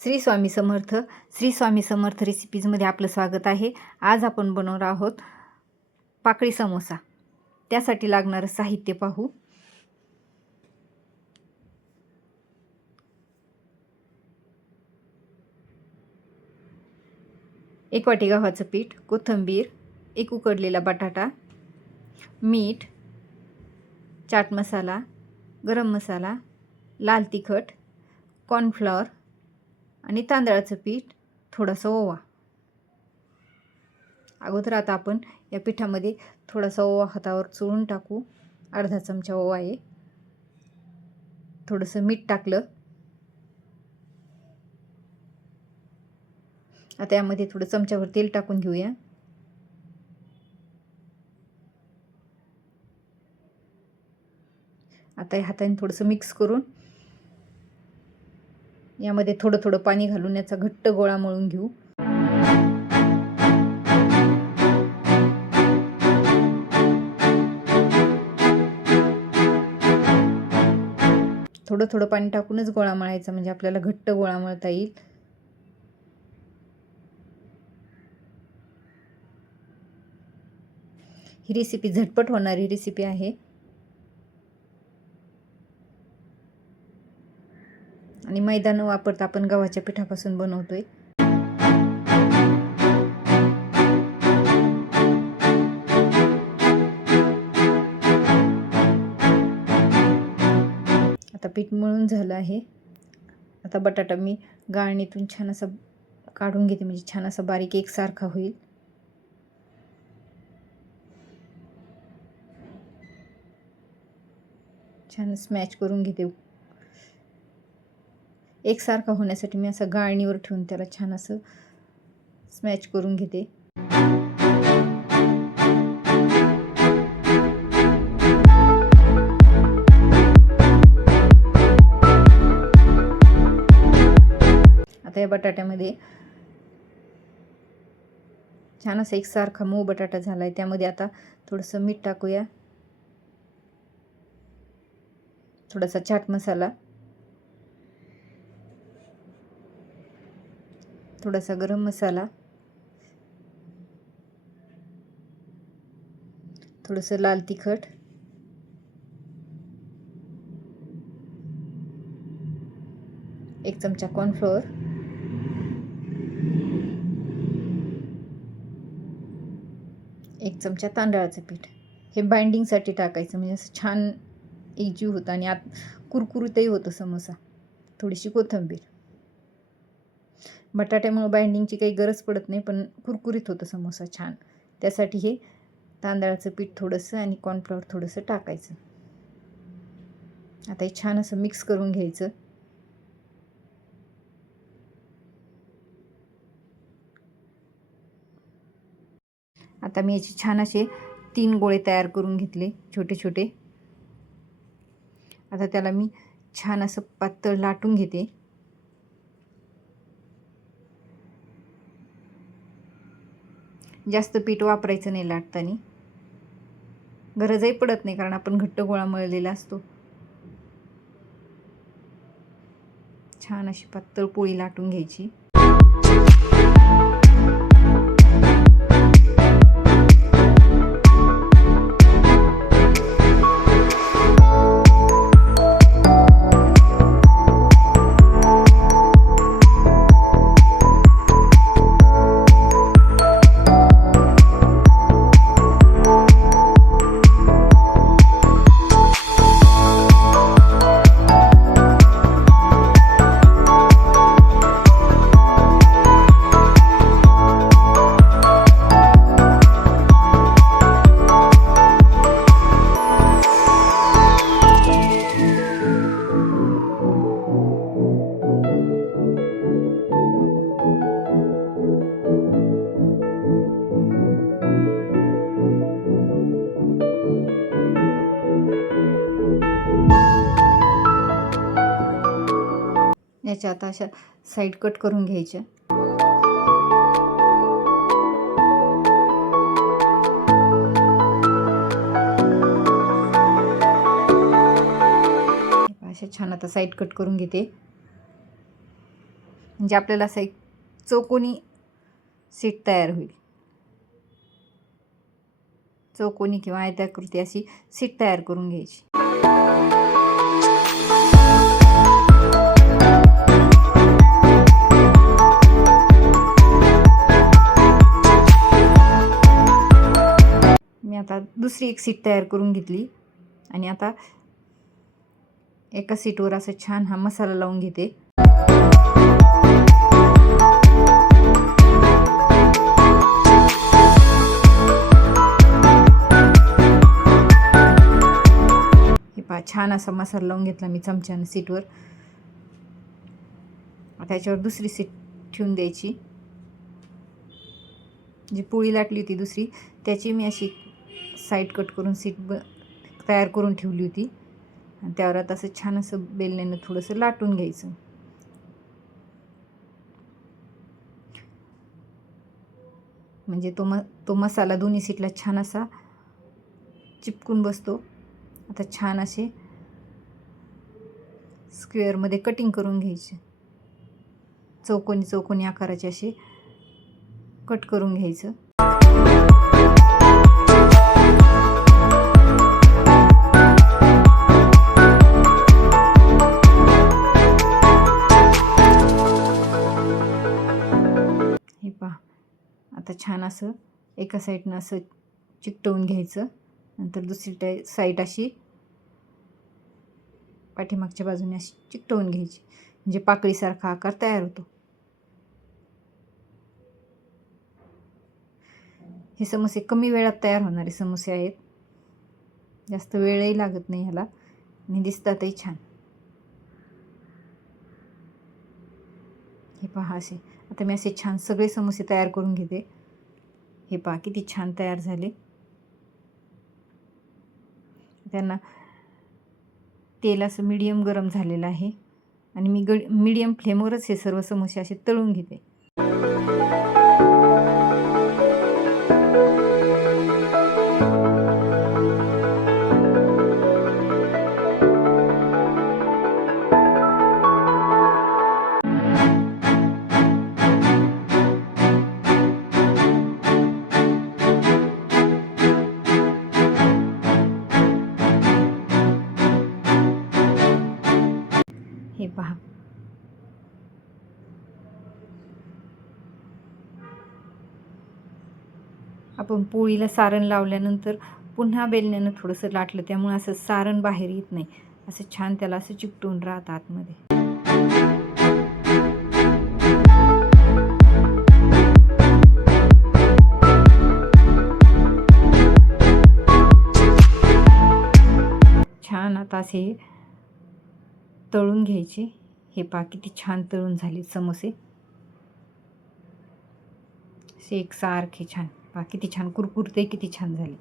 श्री स्वामी समर्थ. श्री स्वामी समर्थ रेसिपीजमध्ये आपलं स्वागत आहे. आज आपण बनवणार आहोत पाकळी समोसा. त्यासाठी लागणारं साहित्य पाहू. एक वाटी गव्हाचं पीठ, कोथिंबीर, एक उकडलेला बटाटा, मीठ, चाट मसाला, गरम मसाला, लाल तिखट, कॉर्नफ्लॉवर आणि तांदळाचं पीठ, थोडासा ओवा. अगोदर आता आपण या पिठामध्ये थोडासा ओवा हातावर चोळून टाकू. अर्धा चमचा ओवा आहे. थोडंसं मीठ टाकलं. आता यामध्ये थोडं चमच्यावर तेल टाकून घेऊया. आता या हाताने थोडंसं मिक्स करून यामध्ये थोडं थोडं पाणी घालून याचा घट्ट गोळा मळून घेऊ. थोडं थोडं पाणी टाकूनच गोळा मळायचा, म्हणजे आपल्याला घट्ट गोळा मळता येईल. ही रेसिपी झटपट होणारी रेसिपी आहे आणि मैदा न वापरता आपण गव्हाच्या पिठापासून बनवतोय. आता पीठ मळून झालं आहे. आता बटाटा मी गाळणीतून छान असा काढून घेते, म्हणजे छान असा बारीक एकसारखा होईल. छान स्मॅच करून घेते. एकसारखा होण्यासाठी मी असं गाळणीवर ठेवून त्याला छान असं स्मॅच करून घेते. आता या बटाट्यामध्ये छान असं एकसारखा मऊ बटाटा झालाय. त्यामध्ये आता थोडंसं मीठ टाकूया, थोडासा चाट मसाला, थोडासा गरम मसाला, थोडंसं लाल तिखट, एक चमचा कॉर्नफ्लोअर, एक चमचा तांदळाचं पीठ. हे बाइंडिंगसाठी टाकायचं, म्हणजे असं छान एकजीव होतं आणि आत कुरकुरीतही होतं समोसा. थोडीशी कोथिंबीर. बटाट्यामुळे बाइंडिंगची काही गरज पडत नाही, पण कुरकुरीत होतं समोसा छान. त्यासाठी हे तांदळाचं पीठ थोडंसं आणि कॉर्नफ्लॉवर थोडंसं टाकायचं. आता हे छान असं मिक्स करून घ्यायचं. आता मी याचे छान असे 3 गोळे तयार करून घेतले, छोटे छोटे. आता त्याला मी छान असं पातळ लाटून घेते. जास्त पीठ वापरायचं नाही लाटताना, गरजही पडत नाही, कारण आपण घट्ट गोळा मळलेला असतो. छान अशी पातळ पोळी लाटून घ्यायची. याच्या आता अशा साईड कट करून घ्यायच्या. अशा छान आता साईड कट करून घेते. म्हणजे आपल्याला असं एक चौकोनी सीट तयार होईल. चौकोनी किंवा आयताकृती अशी सीट तयार करून घ्यायची. मी आता दुसरी एक सीट तयार करून घेतली आणि आता एका सीटवर असं छान हा मसाला लावून घेते. हे पहा, छान असा मसाला लावून घेतला मी चमच्यानं सीटवर. त्याच्यावर दुसरी सीट ठेवून द्यायची. जी पोळी लाटली होती दुसरी, त्याची मी अशी साईड कट करून सीट तयार करून ठेवली होती. आणि त्यावर आता असं छान असं बेलण्यानं थोडंसं लाटून घ्यायचं. म्हणजे तो मसाला दोन्ही सीटला छान असा चिपकून बसतो. आता छान असे स्क्वेअरमध्ये कटिंग करून घ्यायचे. चौकोनी आकाराचे असे कट करून घ्यायचं. हे पहा, आता छान असं एका साईडनं असं चिकटवून घ्यायचं. नंतर दुसरी साईड अशी पाठीमागच्या बाजूने अशी चिकटवून घ्यायची. म्हणजे पाकळीसारखा आकार तयार होतो. हे समोसे कमी वेळात तयार होणारे समोसे आहेत. जास्त वेळही लागत नाही ह्याला आणि दिसतातही छान. हे पहा असे. आता मी असे छान सगळे समोसे तयार करून घेते. हे पहा किती छान तयार झाले. त्यांना तेल असं मीडियम गरम झालेलं आहे आणि मी मीडियम फ्लेमवरच हे सर्व समोसे असे तळून घेते. हे पहा, आपण पोळीला सारण लावल्यानंतर पुन्हा बेलण्यानं थोडंसं लाटलं, त्यामुळे असं सारण बाहेर येत नाही. असं छान त्याला असं चिकटून राहतं आतमध्ये. छान आता असे तळून घ्यायचे. हे पहा किती छान तळून झाले समोसे. असे एकसारखे छान. पहा किती छान कुरकुरते, किती छान झाले.